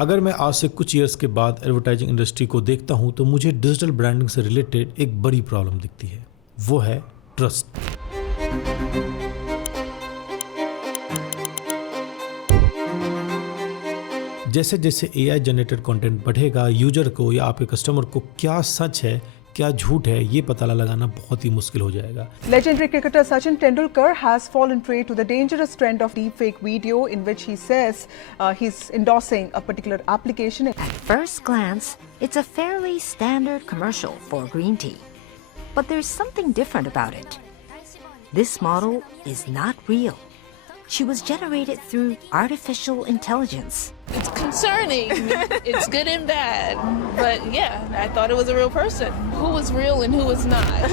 अगर मैं आज से कुछ ईयर्स के बाद एडवर्टाइजिंग इंडस्ट्री को देखता हूं तो मुझे डिजिटल ब्रांडिंग से रिलेटेड एक बड़ी प्रॉब्लम दिखती है, वो है ट्रस्ट। जैसे जैसे AI जनरेटेड कंटेंट बढ़ेगा, यूजर को या आपके कस्टमर को क्या सच है क्या झूठ है ये पता लगाना बहुत ही मुश्किल हो जाएगा। Legendary cricketer Sachin Tendulkar has fallen prey to the dangerous trend of deepfake video in which he says he's endorsing a particular application. At first glance, it's a fairly standard commercial for green tea. But there's something different about it. This model is not real. She was generated through artificial intelligence. It's concerning. It's good and bad. But yeah, I thought it was a real person. Who was real and who was not?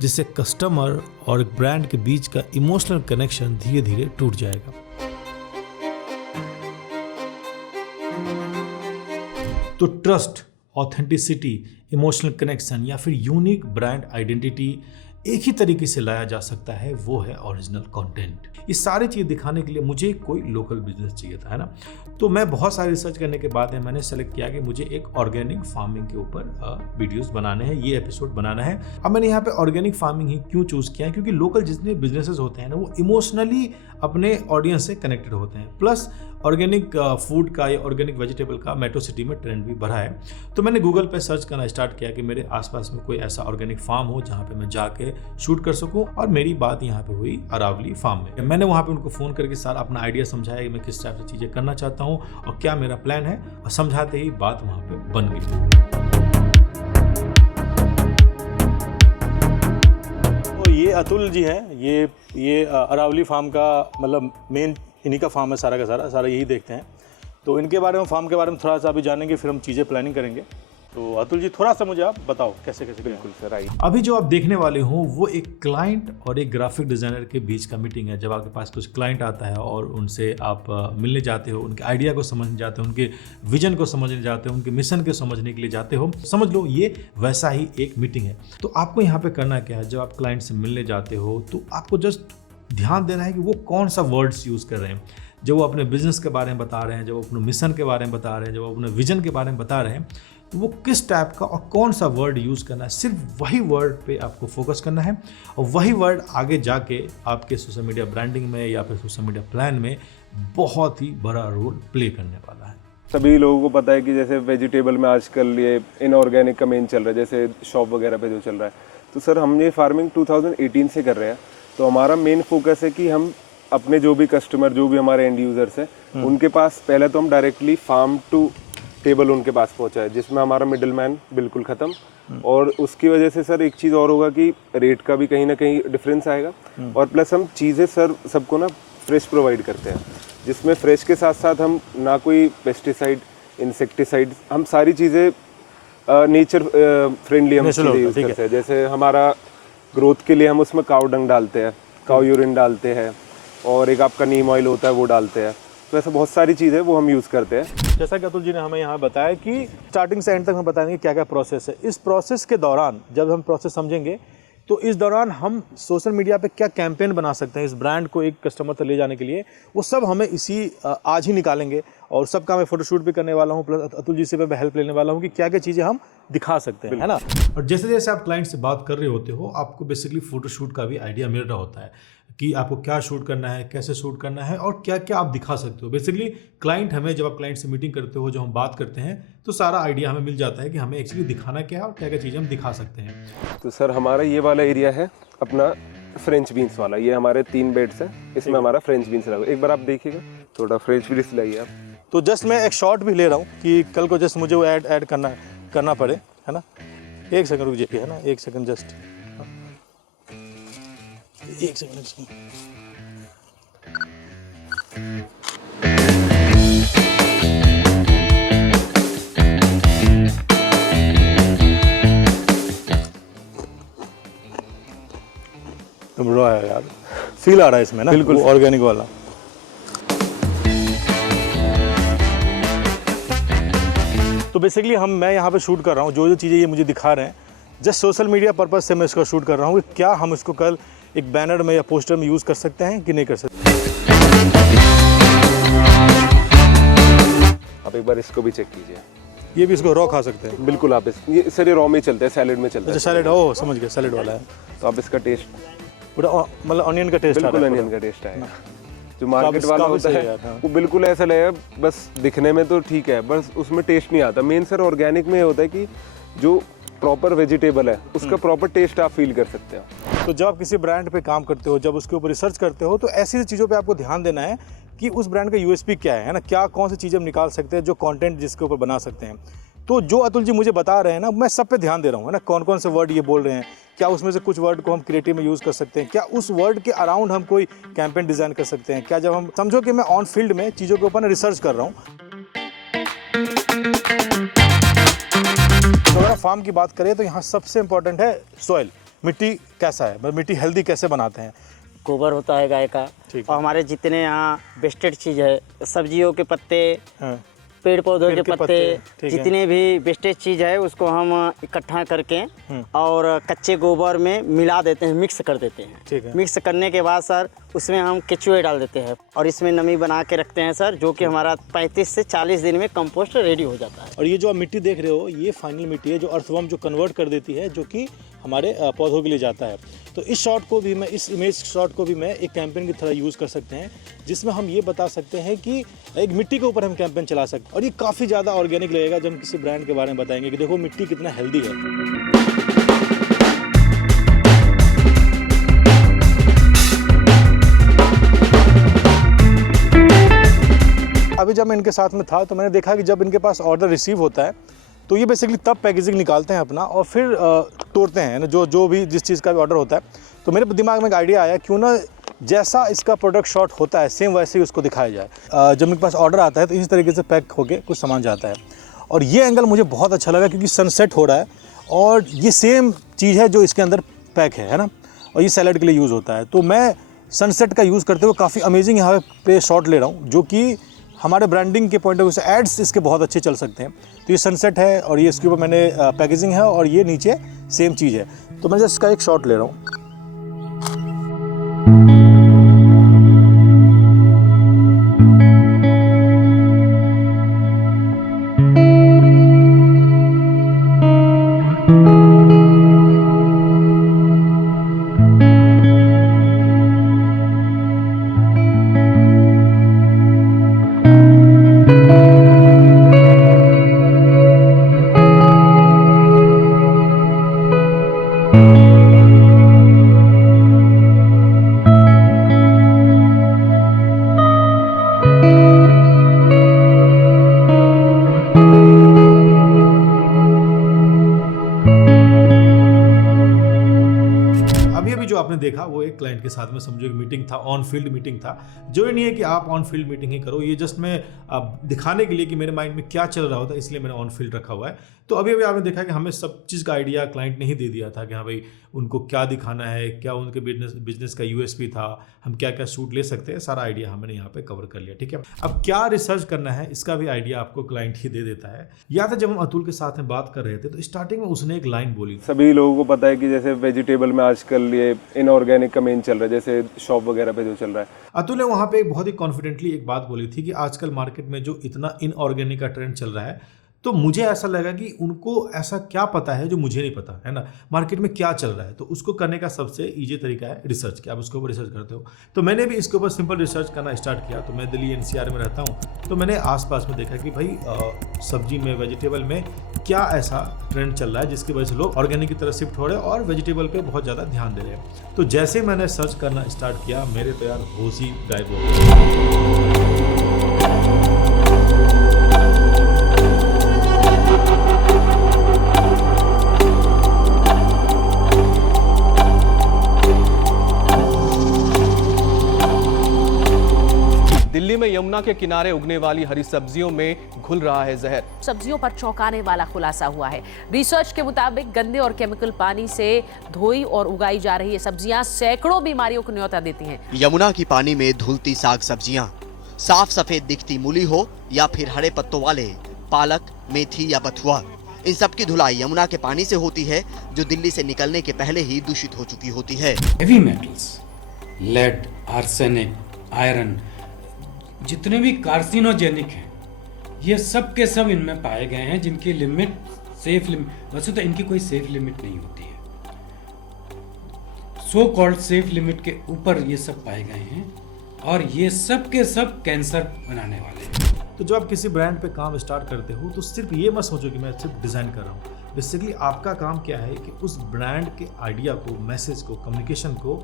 जिससे customer और एक brand के बीच का emotional connection धीरे धीरे टूट जाएगा। तो ट्रस्ट, ऑथेंटिसिटी, इमोशनल कनेक्शन या फिर यूनिक ब्रांड आइडेंटिटी एक ही तरीके से लाया जा सकता है, वो है ओरिजिनल कंटेंट। ये सारी चीज़ दिखाने के लिए मुझे कोई लोकल बिजनेस चाहिए था, है ना। तो मैं बहुत सारी रिसर्च करने के बाद मैंने सेलेक्ट किया कि मुझे एक ऑर्गेनिक फार्मिंग के ऊपर वीडियोस बनाने हैं, ये एपिसोड बनाना है। अब मैंने यहाँ पे ऑर्गेनिक फार्मिंग ही क्यों चूज़ किया है, क्योंकि लोकल जितने बिजनेसेस होते हैं ना वो इमोशनली अपने ऑडियंस से कनेक्टेड होते हैं। प्लस ऑर्गेनिक फूड का या ऑर्गेनिक वेजिटेबल का मेट्रो सिटी में ट्रेंड भी बढ़ा है। तो मैंने गूगल पे सर्च करना स्टार्ट किया कि मेरे आसपास में कोई ऐसा ऑर्गेनिक फार्म हो जहाँ पे मैं जाके शूट कर सकूं, और मेरी बात यहाँ पे हुई अरावली फार्म में। मैंने वहाँ पे उनको फ़ोन करके सारा अपना आइडिया समझाया कि मैं किस टाइप से चीज़ें करना चाहता हूँ और क्या मेरा प्लान है, और समझाते ही बात वहाँ पे बन गई। तो ये अतुल जी हैं, ये अरावली फार्म का मतलब मेन इन्हीं का फार्म है, सारा का सारा यही देखते हैं। तो इनके बारे में, फार्म के बारे में थोड़ा सा अभी जानेंगे, फिर हम चीज़ें प्लानिंग करेंगे। तो अतुल जी थोड़ा सा मुझे आप बताओ कैसे कैसे। बिल्कुल सर, आइए। अभी जो आप देखने वाले हो वो एक क्लाइंट और एक ग्राफिक डिज़ाइनर के बीच का मीटिंग है। जब आपके पास कुछ क्लाइंट आता है और उनसे आप मिलने जाते हो, उनके आइडिया को समझने जाते हो, उनके विजन को समझने जाते हो, उनके मिशन को समझने के लिए जाते हो, समझ लो ये वैसा ही एक मीटिंग है। तो आपको यहाँ पे करना क्या है, जब आप क्लाइंट से मिलने जाते हो तो आपको जस्ट ध्यान देना है कि वो कौन सा वर्ड्स यूज़ कर रहे हैं। जब वो अपने बिजनेस के बारे में बता रहे हैं, जब वो अपने मिशन के बारे में बता रहे हैं, जब वो अपने विजन के बारे में बता रहे हैं, तो वो किस टाइप का और कौन सा वर्ड यूज़ करना है, सिर्फ वही वर्ड पे आपको फोकस करना है। और वही वर्ड आगे जाके आपके सोशल मीडिया ब्रांडिंग में या फिर सोशल मीडिया प्लान में बहुत ही बड़ा रोल प्ले करने वाला है। सभी लोगों को पता है कि जैसे वेजिटेबल में आजकल ये इनऑर्गेनिक का मेन चल रहा है, जैसे शॉप वगैरह पे जो चल रहा है। तो सर हम ये फार्मिंग 2018 से कर रहे हैं। तो हमारा मेन फोकस है कि हम अपने जो भी कस्टमर, जो भी हमारे एंड यूजर्स हैं, उनके पास पहले तो हम डायरेक्टली फार्म टू टेबल उनके पास पहुंचा है, जिसमें हमारा मिडिल मैन बिल्कुल ख़त्म। और उसकी वजह से सर एक चीज़ और होगा कि रेट का भी कहीं ना कहीं डिफरेंस आएगा। और प्लस हम चीज़ें सर सबको ना फ्रेश प्रोवाइड करते हैं, जिसमें फ्रेश के साथ साथ हम ना कोई पेस्टिसाइड, इंसेक्टिसाइड, हम सारी चीज़ें नेचर फ्रेंडली हम चीज़ें यूज़ करते हैं। जैसे हमारा ग्रोथ के लिए हम उसमें काऊ डंग डालते हैं, काऊ यूरिन डालते हैं, और एक आपका नीम ऑयल होता है वो डालते हैं। तो ऐसा बहुत सारी चीज़ें वो हम यूज़ करते हैं। जैसा कि अतुल जी ने हमें यहाँ बताया कि स्टार्टिंग से एंड तक हम बताएंगे क्या क्या प्रोसेस है। इस प्रोसेस के दौरान जब हम प्रोसेस समझेंगे तो इस दौरान हम सोशल मीडिया पे क्या कैंपेन बना सकते हैं इस ब्रांड को एक कस्टमर तक ले जाने के लिए, वो सब हमें इसी आज ही निकालेंगे। और सबका मैं फोटोशूट भी करने वाला हूँ, प्लस अतुल जी से मैं हेल्प लेने वाला हूँ कि क्या क्या चीज़ें हम दिखा सकते हैं, है ना। और जैसे जैसे आप क्लाइंट से बात कर रहे होते हो, आपको बेसिकली फोटोशूट का भी आइडिया मिल रहा होता है कि आपको क्या शूट करना है, कैसे शूट करना है और क्या क्या आप दिखा सकते हो। बेसिकली क्लाइंट हमें, जब आप क्लाइंट से मीटिंग करते हो, जब हम बात करते हैं, तो सारा आइडिया हमें मिल जाता है कि हमें एक्चुअली दिखाना क्या है और क्या क्या चीज़ें हम दिखा सकते हैं। तो सर हमारा ये वाला एरिया है अपना फ्रेंच बीन्स वाला, ये हमारे 3 बेड्स हैं, इसमें हमारा फ्रेंच बीन्स लगा। एक बार आप देखिएगा, थोड़ा फ्रेंच बीन्स लाइए आप। तो जस्ट मैं एक शॉट भी ले रहा हूँ कि कल को जस्ट मुझे वो ऐड करना पड़े, है ना। एक सेकंड रुक जाइए, है ना, एक सेकंड जस्ट, एक सेकंड। तुम रो आया यार, फील आ रहा है इसमें ना, बिल्कुल ऑर्गेनिक वाला। तो बेसिकली मैं यहाँ पे शूट कर रहा हूँ, जो चीज़ें ये मुझे दिखा रहे हैं, जस्ट सोशल मीडिया पर्पज़ से मैं इसको शूट कर रहा हूँ कि क्या हम इसको कल एक बैनर में या पोस्टर में यूज़ कर सकते हैं कि नहीं कर सकते? आप एक बार इसको भी चेक कीजिए। ये भी इसको रॉ खा सकते हैं? बिल्कुल, आप ये सर ये रॉ में चलता है, सैलेड में चलता है। अच्छा सैलेड, ओह समझ गया, सैलेड वाला है। तो आप इसका टेस्ट पूरा मतलब ऑनियन का टेस्ट आ रहा बिल्कुल है? अनियन का टेस्ट आएगा। जो मार्केट वाला काफी होता सही है यार, हाँ। वो बिल्कुल ऐसा लगेगा, बस दिखने में तो ठीक है, बस उसमें टेस्ट नहीं आता। मेन सर ऑर्गेनिक में ये होता है कि जो प्रॉपर वेजिटेबल है उसका प्रॉपर टेस्ट आप फील कर सकते हो। तो जब आप किसी ब्रांड पे काम करते हो, जब उसके ऊपर रिसर्च करते हो, तो ऐसी चीज़ों पे आपको ध्यान देना है कि उस ब्रांड का यूएसपी क्या है ना, क्या कौन सी चीज़ें हम निकाल सकते हैं, जो कंटेंट जिसके ऊपर बना सकते हैं। तो जो अतुल जी मुझे बता रहे हैं ना, मैं सब पे ध्यान दे रहा हूँ है ना, कौन कौन से वर्ड ये बोल रहे हैं, क्या उसमें से कुछ वर्ड को हम क्रिएटिव में यूज़ कर सकते हैं, क्या उस वर्ड के अराउंड हम कोई कैंपेन डिज़ाइन कर सकते हैं, क्या जब हम समझो कि मैं ऑन फील्ड में चीज़ों के ऊपर रिसर्च कर रहा हूँ। तो अगर फार्म की बात करें तो यहाँ सबसे इम्पोर्टेंट है सॉइल, मिट्टी कैसा है, मतलब मिट्टी हेल्दी कैसे बनाते हैं। गोबर होता है गाय का, और हमारे जितने यहाँ वेस्टेड चीज़ है, सब्जियों के पत्ते, हाँ। पेड़ पौधों के ठीक पत्ते, है। जितने भी वेस्टेज चीज़ है उसको हम इकट्ठा करके और कच्चे गोबर में मिला देते हैं, मिक्स कर देते ठीक हैं। है। मिक्स करने के बाद सर उसमें हम केचुए डाल देते हैं और इसमें नमी बना के रखते हैं सर, जो कि हमारा 35 से 40 दिन में कंपोस्ट रेडी हो जाता है। और ये जो आप मिट्टी देख रहे हो, ये फाइनल मिट्टी है जो अर्थवर्म जो कन्वर्ट कर देती है, जो कि हमारे पौधों के लिए जाता है। तो इस शॉट को भी मैं, इस इमेज शॉट को भी मैं एक कैंपेन की तरह यूज़ कर सकते हैं, जिसमें हम ये बता सकते हैं कि एक मिट्टी के ऊपर हम कैंपेन चला सकते हैं। और ये काफ़ी ज़्यादा ऑर्गेनिक लगेगा जब हम किसी ब्रांड के बारे में बताएंगे कि देखो मिट्टी कितना हेल्दी है। अभी जब मैं इनके साथ में था तो मैंने देखा कि जब इनके पास ऑर्डर रिसीव होता है तो ये बेसिकली तब पैकेजिंग निकालते हैं अपना और फिर तोड़ते हैं ना, जो भी जिस चीज़ का भी ऑर्डर होता है। तो मेरे दिमाग में एक आइडिया आया, क्यों ना जैसा इसका प्रोडक्ट शॉट होता है सेम वैसे ही उसको दिखाया जाए। जब मेरे पास ऑर्डर आता है तो इसी तरीके से पैक होके कुछ सामान जाता है। और ये एंगल मुझे बहुत अच्छा लगा क्योंकि सनसेट हो रहा है और ये सेम चीज़ है जो इसके अंदर पैक है ना, और ये सैलड के लिए यूज़ होता है। तो मैं सनसेट का यूज़ करते हुए काफ़ी अमेजिंग यहाँ पे शॉट ले रहा हूँ, जो कि हमारे ब्रांडिंग के पॉइंट ऑफ व्यू से एड्स इसके बहुत अच्छे चल सकते हैं। तो ये सनसेट है और ये इसके ऊपर मैंने पैकेजिंग है और ये नीचे सेम चीज़ है। तो मैं जस्ट इसका एक शॉट ले रहा हूँ। आपने देखा वो एक क्लाइंट के साथ में समझो एक मीटिंग था, ऑन फील्ड मीटिंग था। जो ये नहीं है कि आप ऑन फील्ड मीटिंग ही करो, ये जस्ट मैं दिखाने के लिए कि मेरे माइंड में क्या चल रहा होता है, इसलिए मैंने ऑन फील्ड रखा हुआ है। तो अभी अभी आपने देखा कि हमें सब चीज़ का आइडिया क्लाइंट ने ही दे दिया था कि हाँ भाई उनको क्या दिखाना है, क्या उनके बिजनेस का यूएसपी था, हम क्या क्या शूट ले सकते हैं, सारा आइडिया हमने यहाँ पे कवर कर लिया। ठीक है, अब क्या रिसर्च करना है इसका भी आइडिया आपको क्लाइंट ही दे देता है। याद है जब हम अतुल के साथ में बात कर रहे थे तो स्टार्टिंग में उसने एक लाइन बोली, सभी लोगों को पता है कि जैसे वेजिटेबल में आजकल ये इनऑर्गेनिक का मेन चल रहा है, जैसे शॉप वगैरह पे जो चल रहा है। अतुल ने वहाँ पे बहुत ही कॉन्फिडेंटली एक बात बोली थी कि आजकल मार्केट में जो इतना इनऑर्गेनिक का ट्रेंड चल रहा है, तो मुझे ऐसा लगा कि उनको ऐसा क्या पता है जो मुझे नहीं पता है ना, मार्केट में क्या चल रहा है। तो उसको करने का सबसे ईजी तरीका है रिसर्च, कि आप उसके ऊपर रिसर्च करते हो। तो मैंने भी इसके ऊपर सिंपल रिसर्च करना स्टार्ट किया। तो मैं दिल्ली एनसीआर में रहता हूँ, तो मैंने आसपास में देखा कि भाई सब्जी में, वेजिटेबल में क्या ऐसा ट्रेंड चल रहा है जिसकी वजह से लोग ऑर्गेनिक की तरफ शिफ्ट हो रहे हैं और वेजिटेबल पे बहुत ज़्यादा ध्यान दे रहे हैं। तो जैसे मैंने सर्च करना स्टार्ट किया, मेरे तो यार होश ही गायब हो गया। दिल्ली में यमुना के किनारे उगने वाली हरी सब्जियों में घुल रहा है जहर। सब्जियों पर चौंकाने वाला खुलासा हुआ है। रिसर्च के मुताबिक गंदे और केमिकल पानी से धोई और उगाई जा रही ये सब्जियां सैकड़ों बीमारियों को न्योता देती हैं। यमुना की पानी में धुलती साग सब्जियां, साफ सफेद दिखती मूली हो या फिर हरे पत्तों वाले पालक, मेथी या बथुआ, इन सब की धुलाई यमुना के पानी से होती है, जो दिल्ली से निकलने के पहले ही दूषित हो चुकी होती है। Heavy metals, lead, arsenic, iron, जितने भी कार्सिनोजेनिक हैं, ये सब के सब इनमें पाए गए हैं, जिनकी लिमिट, सेफ लिमिट, वैसे तो इनकी कोई सेफ लिमिट नहीं होती है, सो कॉल्ड सेफ लिमिट के ऊपर ये सब पाए गए हैं, और ये सब के सब कैंसर बनाने वाले हैं। तो जब आप किसी ब्रांड पे काम स्टार्ट करते हो तो सिर्फ ये मत सोचो कि मैं सिर्फ डिज़ाइन कर रहा हूँ। बेसिकली आपका काम क्या है कि उस ब्रांड के आइडिया को, मैसेज को, कम्युनिकेशन को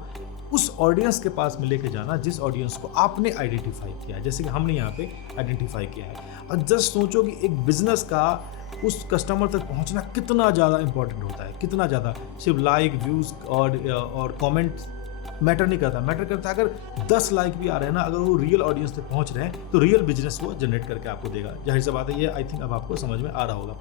उस ऑडियंस के पास में लेके जाना जिस ऑडियंस को आपने आइडेंटिफाई किया है, जैसे कि हमने यहाँ पे आइडेंटिफाई किया है। और जस्ट सोचो कि एक बिजनेस का उस कस्टमर तक पहुँचना कितना ज़्यादा इंपॉर्टेंट होता है, कितना ज़्यादा। सिर्फ लाइक, व्यूज़ और कॉमेंट मैटर नहीं करता, मैटर करता है अगर 10 लाइक भी आ रहे हैं ना, अगर वो रियल ऑडियंस तक पहुंच रहे हैं तो रियल बिजनेस वो जनरेट करके आपको देगा। जाहिर सी बात है, ये आई थिंक अब आपको समझ में आ रहा होगा।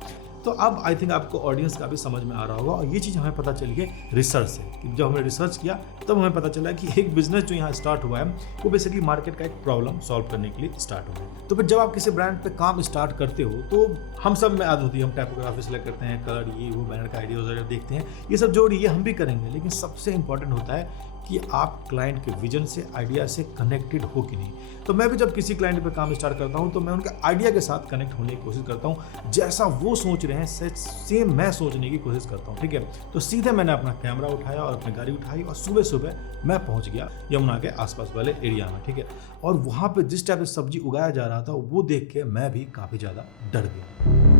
तो अब आई थिंक आपको ऑडियंस का भी समझ में आ रहा होगा, और ये चीज़ हमें पता चली है रिसर्च से। कि जब हमने रिसर्च किया तब हमें पता चला कि एक बिजनेस जो यहाँ स्टार्ट हुआ है वो बेसिकली मार्केट का एक प्रॉब्लम सॉल्व करने के लिए स्टार्ट हुआ है। तो फिर जब आप किसी ब्रांड पे काम स्टार्ट करते हो तो हम सब में आदत होती है, हम टाइपोग्राफी सेलेक्ट करते हैं, कलर, ये वो, बैनर का आइडिया वगैरह देखते हैं, ये सब जो ये हम भी करेंगे। लेकिन सबसे इंपॉर्टेंट होता है कि आप क्लाइंट के विजन से, आइडिया से कनेक्टेड हो कि नहीं। तो मैं भी जब किसी क्लाइंट पे काम स्टार्ट करता हूं तो मैं उनके आइडिया के साथ कनेक्ट होने की कोशिश करता हूं, जैसा वो सोच रहे हैं सेम मैं सोचने की कोशिश करता हूं। ठीक है, तो सीधे मैंने अपना कैमरा उठाया और अपनी गाड़ी उठाई और सुबह सुबह मैं पहुंच गया यमुना के आसपास वाले एरिया में। ठीक है, और वहाँ पर जिस टाइप से सब्जी उगाया जा रहा था वो देख के मैं भी काफ़ी ज़्यादा डर गया।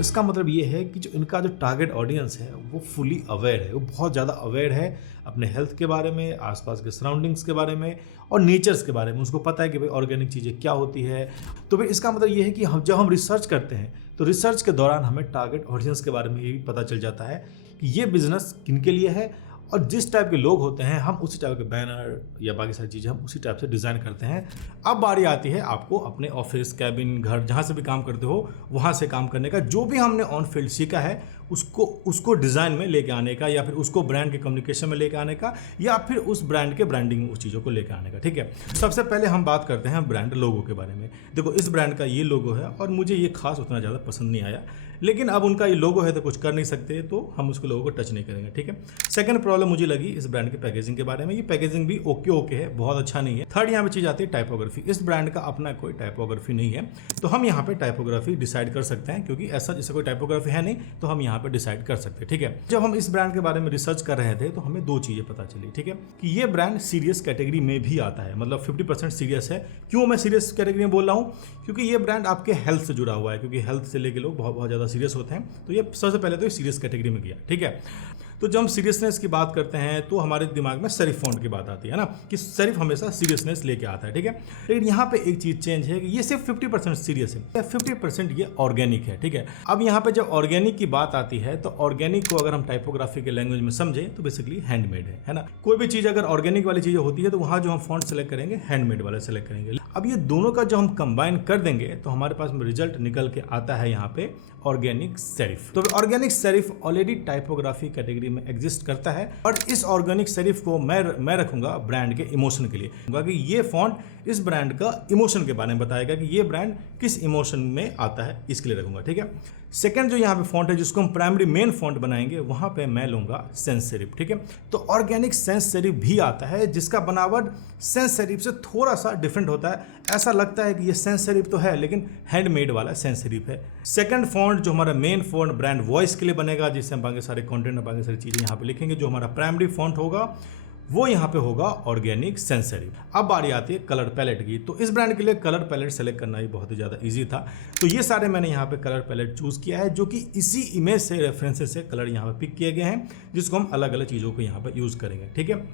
इसका मतलब ये है कि जो इनका जो टारगेट ऑडियंस है वो फुली अवेयर है, वो बहुत ज़्यादा अवेयर है अपने हेल्थ के बारे में, आसपास के सराउंडिंग्स के बारे में और नेचर्स के बारे में। उसको पता है कि भाई ऑर्गेनिक चीज़ें क्या होती है। तो भाई इसका मतलब ये है कि जब हम रिसर्च करते हैं तो रिसर्च के दौरान हमें टारगेट ऑडियंस के बारे में ये भी पता चल जाता है कि ये बिज़नेस किन के लिए है, और जिस टाइप के लोग होते हैं हम उसी टाइप के बैनर या बाकी सारी चीज़ें हम उसी टाइप से डिज़ाइन करते हैं। अब बारी आती है आपको अपने ऑफिस, कैबिन, घर, जहाँ से भी काम करते हो वहाँ से काम करने का। जो भी हमने ऑन फील्ड सीखा है उसको डिज़ाइन में लेके आने का, या फिर उसको ब्रांड के कम्युनिकेशन में लेके आने का, या फिर उस ब्रांड के ब्रांडिंग में उस चीज़ों को लेके आने का। ठीक है, सबसे पहले हम बात करते हैं ब्रांड लोगो के बारे में। देखो, इस ब्रांड का ये लोगो है और मुझे ये खास उतना ज़्यादा पसंद नहीं आया, लेकिन अब उनका ये लोगो है तो कुछ कर नहीं सकते, तो हम उसके लोगो को टच नहीं करेंगे। ठीक है, सेकंड प्रॉब्लम मुझे लगी इस ब्रांड के पैकेजिंग के बारे में। ये पैकेजिंग भी ओके है, बहुत अच्छा नहीं है। थर्ड यहाँ पे चीज़ आती है टाइपोग्राफी। इस ब्रांड का अपना कोई टाइपोग्राफी नहीं है, तो हम यहाँ पे टाइपोग्राफी डिसाइड कर सकते हैं, क्योंकि ऐसा जैसे कोई टाइपोग्राफी है नहीं तो हम यहाँ पे डिसाइड कर सकते हैं। ठीक है, जब हम इस ब्रांड के बारे में रिसर्च कर रहे थे तो हमें दो चीज़ें पता चली। ठीक है, कि ये ब्रांड सीरियस कैटेगरी में भी आता है, मतलब 50% सीरियस है। क्यों मैं सीरियस कैटेगरी में बोल रहा हूँ? क्योंकि ये ब्रांड आपके हेल्थ से जुड़ा हुआ है, क्योंकि हेल्थ से लेके लोग बहुत ज़्यादा सीरियस होते हैं, तो ये सबसे पहले तो सीरियस कैटेगरी में गया। ठीक है, तो जब हम सीरियसनेस की बात करते हैं तो हमारे दिमाग में सेरिफ फॉन्ट की बात आती है ना, कि सेरिफ हमेशा सीरियसनेस लेके आता है। ठीक है, लेकिन यहाँ पे एक चीज़ चेंज है कि ये सिर्फ 50% सीरियस है, 50% ये ऑर्गेनिक है। ठीक है, अब यहाँ पे जब ऑर्गेनिक की बात आती है तो ऑर्गेनिक को अगर हम टाइपोग्राफी के लैंग्वेज में समझें तो बेसिकली हैंडमेड है ना। कोई भी चीज़ अगर ऑर्गेनिक वाली चीज़ें होती है तो वहाँ जो हम फॉन्ट सेलेक्ट करेंगे हैंडमेड वाला सेलेक्ट करेंगे। अब ये दोनों का जो हम कंबाइन कर देंगे तो हमारे पास में रिजल्ट निकल के आता है यहाँ पे ऑर्गेनिक सेरिफ। तो organic serif already typography category में एग्जिस्ट करता है, और इस ऑर्गेनिक सेरिफ को मैं रखूंगा ब्रांड के इमोशन के लिए, क्योंकि ये फॉन्ट इस ब्रांड का इमोशन के बारे में बताएगा कि ये ब्रांड किस इमोशन में आता है, इसके लिए रखूंगा। ठीक है, सेकंड जो यहाँ पे फॉन्ट है जिसको हम प्राइमरी मेन फॉन्ट बनाएंगे, वहाँ पे मैं लूँगा सेंस सेरिफ, ठीक है। तो ऑर्गेनिक सेंस सेरिफ भी आता है जिसका बनावट सेंस सेरिफ से थोड़ा सा डिफरेंट होता है। ऐसा लगता है कि ये सेंस सेरिफ तो है लेकिन हैंडमेड वाला सेंस सेरिफ है। सेकंड फॉन्ट जो हमारा मेन फॉन्ट ब्रांड वॉइस के लिए बनेगा, जिससे हम बाकी सारे कंटेंट और बाकी सारी चीज़ें यहाँ पे लिखेंगे, जो हमारा प्राइमरी फॉन्ट होगा वो यहाँ पे होगा ऑर्गेनिक सेंस सेरिफ। अब बारी आती है कलर पैलेट की। तो इस ब्रांड के लिए कलर पैलेट सेलेक्ट करना ही बहुत ही ज़्यादा इजी था। तो ये सारे मैंने यहाँ पे कलर पैलेट चूज़ किया है जो कि इसी इमेज से रेफरेंसेस से कलर यहाँ पे पिक किए गए हैं, जिसको हम अलग अलग चीज़ों को यहाँ पे यूज़ करेंगे, ठीक है।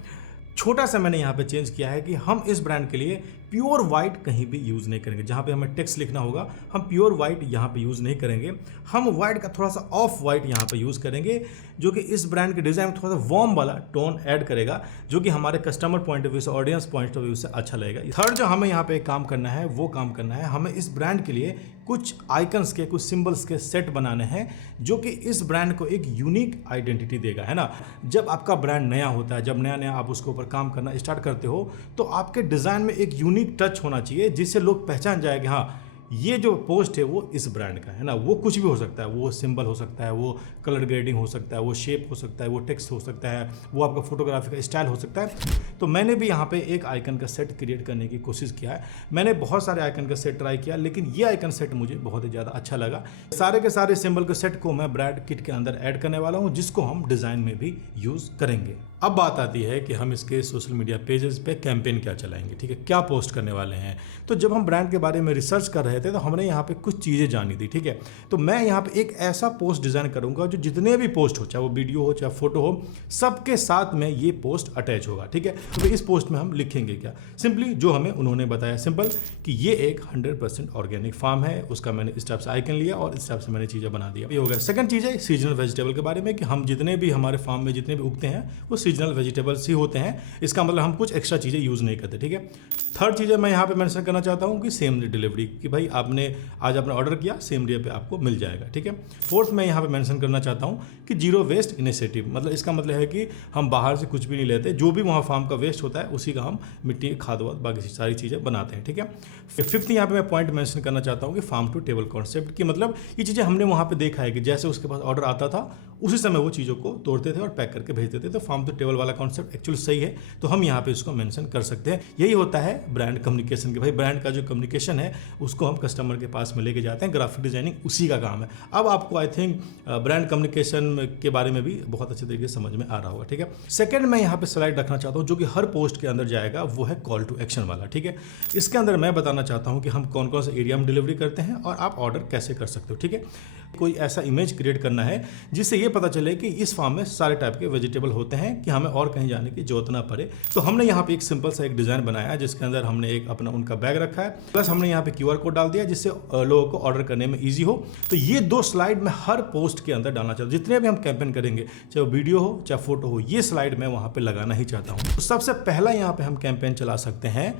छोटा सा मैंने यहाँ पे चेंज किया है कि हम इस ब्रांड के लिए प्योर वाइट कहीं भी यूज़ नहीं करेंगे। जहाँ पे हमें टेक्स्ट लिखना होगा हम प्योर वाइट यहाँ पे यूज़ नहीं करेंगे, हम वाइट का थोड़ा सा ऑफ वाइट यहाँ पे यूज़ करेंगे, जो कि इस ब्रांड के डिज़ाइन में थोड़ा सा वार्म वाला टोन ऐड करेगा, जो कि हमारे कस्टमर पॉइंट ऑफ व्यू से, ऑडियंस पॉइंट ऑफ व्यू से अच्छा लगेगा। थर्ड जो हमें यहाँ पे काम करना है वो काम करना है, हमें इस ब्रांड के लिए कुछ आइकन्स के, कुछ सिंबल्स के सेट बनाने हैं जो कि इस ब्रांड को एक यूनिक आइडेंटिटी देगा, है ना। जब आपका ब्रांड नया होता है, जब नया नया आप उसके ऊपर काम करना स्टार्ट करते हो, तो आपके डिज़ाइन में एक यूनिक टच होना चाहिए जिससे लोग पहचान जाए कि हाँ ये जो पोस्ट है वो इस ब्रांड का है ना। वो कुछ भी हो सकता है, वो सिंबल हो सकता है, वो कलर ग्रेडिंग हो सकता है, वो शेप हो सकता है, वो टेक्स्ट हो सकता है, वो आपका फोटोग्राफी का स्टाइल हो सकता है। तो मैंने भी यहाँ पे एक आइकन का सेट क्रिएट करने की कोशिश किया है। मैंने बहुत सारे आइकन का सेट ट्राई किया लेकिन ये आइकन सेट मुझे बहुत ही ज़्यादा अच्छा लगा। सारे के सारे सिंबल के सेट को मैं ब्रांड किट के अंदर ऐड करने वाला हूँ, जिसको हम डिज़ाइन में भी यूज़ करेंगे। अब बात आती है कि हम इसके सोशल मीडिया पेजेस पे कैंपेन क्या चलाएंगे, ठीक है, क्या पोस्ट करने वाले हैं। तो जब हम ब्रांड के बारे में रिसर्च कर रहे थे तो हमने यहाँ पे कुछ चीज़ें जानी थी, ठीक है। तो मैं यहाँ पे एक ऐसा पोस्ट डिज़ाइन करूँगा जो जितने भी पोस्ट हो, चाहे वो वीडियो हो चाहे फोटो हो, सबके साथ में ये पोस्ट अटैच होगा, ठीक है। तो इस पोस्ट में हम लिखेंगे क्या, सिंपली जो हमें उन्होंने बताया, सिंपल कि ये एक 100% ऑर्गेनिक फार्म है, उसका मैंने इस टाइप से आइकन लिया और इस टाइप से मैंने चीज़ें बना दिया। ये हो गया। सेकंड चीज़ है सीजनल वेजिटेबल के बारे में, कि हम जितने भी हमारे फार्म में जितने भी उगते हैं वो सीजनल वेजिटेबल्स ही होते हैं। इसका मतलब हम कुछ एक्स्ट्रा चीज़ें यूज़ नहीं करते, ठीक है। थर्ड चीज़ मैं यहाँ पे मेंशन करना चाहता हूँ कि सेम डे डिलीवरी, कि भाई आपने आज अपना ऑर्डर किया, सेम डे पे आपको मिल जाएगा, ठीक है। फोर्थ मैं यहाँ पे मेंशन करना चाहता हूँ कि जीरो वेस्ट इनिशिएटिव, मतलब इसका मतलब है कि हम बाहर से कुछ भी नहीं लेते, जो भी वहाँ फार्म का वेस्ट होता है उसी का हम मिट्टी, खाद वाद बाकी सारी चीज़ें बनाते हैं, ठीक है। फिफ्थ यहाँ पे मैं पॉइंट मेंशन करना चाहता हूँ कि फार्म टू टेबल कॉन्सेप्ट, की मतलब ये चीज़ें हमने वहाँ पे देखा है कि जैसे उसके पास ऑर्डर आता था उसी समय वो चीज़ों को तोड़ते थे और पैक करके भेज देते थे। तो फार्म टू टेबल वाला कॉन्सेप्ट एक्चुअली सही है, तो हम यहाँ पे इसको मेंशन कर सकते हैं। यही होता है ब्रांड कम्युनिकेशन के, भाई ब्रांड का जो कम्युनिकेशन है उसको हम कस्टमर के पास में लेके जाते हैं। ग्राफिक डिजाइनिंग उसी का काम है। अब आपको आई थिंक ब्रांड कम्युनिकेशन के बारे में भी बहुत अच्छे तरीके से समझ में आ रहा होगा, ठीक है। सेकंड मैं यहाँ पे स्लाइड रखना चाहता हूँ जो कि हर पोस्ट के अंदर जाएगा, वो है कॉल टू एक्शन वाला, ठीक है। इसके अंदर मैं बताना चाहता हूँ कि हम कौन कौन से एरिया में डिलीवरी करते हैं और आप ऑर्डर कैसे कर सकते हो, ठीक है। कोई ऐसा इमेज क्रिएट करना है जिससे ये पता चले कि इस फार्म में सारे टाइप के वेजिटेबल होते हैं, कि हमें और कहीं जाने की जरूरत ना पड़े। तो हमने यहाँ पे एक सिंपल सा एक डिज़ाइन बनाया है जिसके अंदर हमने एक अपना उनका बैग रखा है, प्लस हमने यहाँ पे QR कोड डाल दिया जिससे लोगों को ऑर्डर करने में ईजी हो। तो ये 2 स्लाइड में हर पोस्ट के अंदर डालना चाहता हूँ। जितने भी हम कैंपेन करेंगे, चाहे वो वीडियो हो चाहे फोटो हो, ये स्लाइड मैं वहाँ पर लगाना ही चाहता हूँ। तो सबसे पहला यहाँ पे हम कैंपेन चला सकते हैं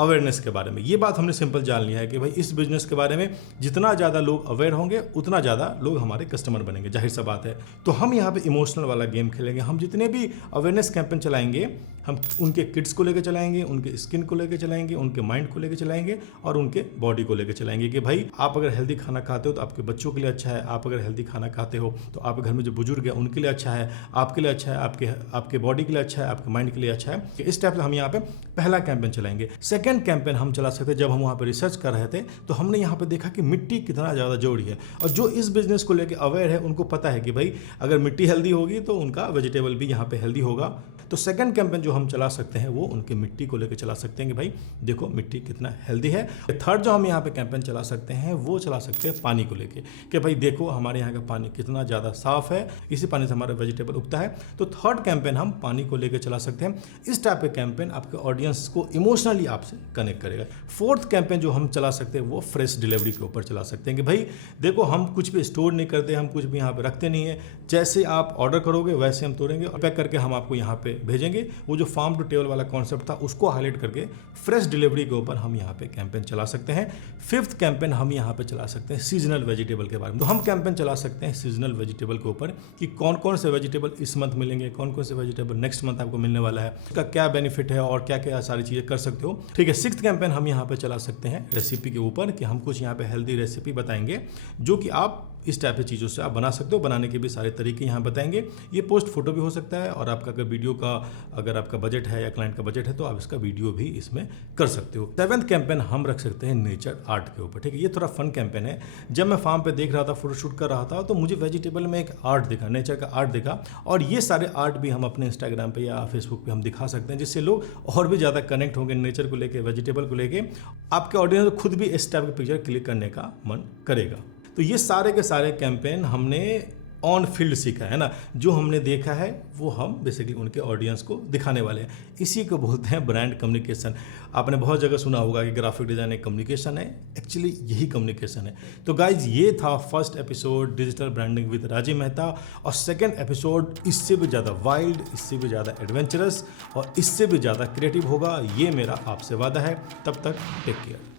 अवेयरनेस के बारे में। ये बात हमने सिंपल जान लिया है कि भाई इस बिजनेस के बारे में जितना ज़्यादा लोग अवेयर होंगे उतना ज़्यादा लोग हमारे कस्टमर बनेंगे, जाहिर सा बात है। तो हम यहाँ पे इमोशनल वाला गेम खेलेंगे। हम जितने भी अवेयरनेस कैंपेन चलाएंगे हम उनके किड्स को लेकर चलाएंगे, उनके स्किन को लेकर चलाएंगे, उनके माइंड को लेकर चलाएंगे और उनके बॉडी को लेकर चलाएंगे कि भाई आप अगर हेल्दी खाना खाते हो तो आपके बच्चों के लिए अच्छा है, आप अगर हेल्दी खाना खाते हो तो आपके घर में जो बुजुर्ग है उनके लिए अच्छा है, आपके लिए अच्छा है, आपके बॉडी के लिए अच्छा है, आपके माइंड के लिए अच्छा है। इस टाइप से हम यहाँ पे पहला कैंपेन चलाएंगे। सेकेंड कैंपेन हम चला सकते हैं, जब हम वहाँ पर रिसर्च कर रहे थे तो हमने यहाँ पर देखा कि मिट्टी कितना ज़्यादा जरूरी है, और जो इस बिजनेस को लेकर अवेयर है उनको पता है कि भाई अगर मिट्टी हेल्दी होगी तो उनका वेजिटेबल भी यहाँ पे हेल्दी होगा। तो सेकंड कैंपेन जो हम चला सकते हैं वो उनके मिट्टी को लेकर चला सकते हैं कि भाई देखो मिट्टी कितना हेल्दी है। थर्ड जो हम यहाँ पे कैंपेन चला सकते हैं वो चला सकते हैं पानी को लेके कि भाई देखो हमारे यहाँ का पानी कितना ज़्यादा साफ है, इसी पानी से हमारा वेजिटेबल उगता है। तो थर्ड कैंपेन हम पानी को लेकर चला सकते हैं। इस टाइप के कैंपेन आपके ऑडियंस को इमोशनली आपसे कनेक्ट करेगा। फोर्थ कैंपेन जो हम चला सकते हैं वो फ्रेश डिलीवरी के ऊपर चला सकते हैं कि भाई देखो हम कुछ भी स्टोर नहीं करते, हम कुछ भी यहाँ पे रखते नहीं है, जैसे आप ऑर्डर करोगे वैसे हम तोड़ेंगे और पैक करके हम आपको यहाँ पे भेजेंगे। वो जो फार्म टू टेबल वाला कॉन्सेप्ट था उसको हाईलाइट करके फ्रेश डिलीवरी के ऊपर हम यहाँ पे कैंपेन चला सकते हैं। फिफ्थ कैंपेन हम यहाँ पे चला सकते हैं सीजनल वेजिटेबल के बारे में। तो हम कैंपेन चला सकते हैं सीजनल वेजिटेबल के ऊपर कि कौन कौन से वेजिटेबल इस मंथ मिलेंगे, कौन कौन से वेजिटेबल नेक्स्ट मंथ आपको मिलने वाला है, उसका क्या बेनिफिट है और क्या क्या सारी चीज़ें कर सकते हो, ठीक है। सिक्स्थ कैंपेन हम यहाँ पे चला सकते हैं रेसिपी के ऊपर कि हम कुछ यहाँ पे हेल्दी रेसिपी बताएंगे जो कि आप इस टाइप की चीज़ों से आप बना सकते हो। बनाने के भी सारे तरीके यहाँ बताएंगे। ये पोस्ट फोटो भी हो सकता है, और आपका अगर वीडियो का अगर आपका बजट है या क्लाइंट का बजट है तो आप इसका वीडियो भी इसमें कर सकते हो। 7th कैंपेन हम रख सकते हैं नेचर आर्ट के ऊपर, ठीक है। ये थोड़ा फन कैंपेन है। जब मैं फार्म पे देख रहा था, फोटोशूट कर रहा था, तो मुझे वेजिटेबल में एक आर्ट दिखा, नेचर का आर्ट दिखा, और ये सारे आर्ट भी हम अपने इंस्टाग्राम पे या फेसबुक पे हम दिखा सकते हैं, जिससे लोग और भी ज़्यादा कनेक्ट होंगे नेचर को लेके, वेजिटेबल को लेके। आपके ऑडियंस को खुद भी इस टाइप की पिक्चर क्लिक करने का मन करेगा। तो ये सारे के सारे कैंपेन हमने ऑन फील्ड सीखा है ना, जो हमने देखा है वो हम बेसिकली उनके ऑडियंस को दिखाने वाले हैं। इसी को बोलते हैं ब्रांड कम्युनिकेशन। आपने बहुत जगह सुना होगा कि ग्राफिक डिजाइन एक कम्युनिकेशन है, एक्चुअली यही कम्युनिकेशन है। तो गाइज, ये था first episode digital branding with Rajiv Mehta, और सेकेंड एपिसोड इससे भी ज़्यादा वाइल्ड, इससे भी ज़्यादा एडवेंचरस और इससे भी ज़्यादा क्रिएटिव होगा, ये मेरा आपसे वादा है। तब तक टेक केयर।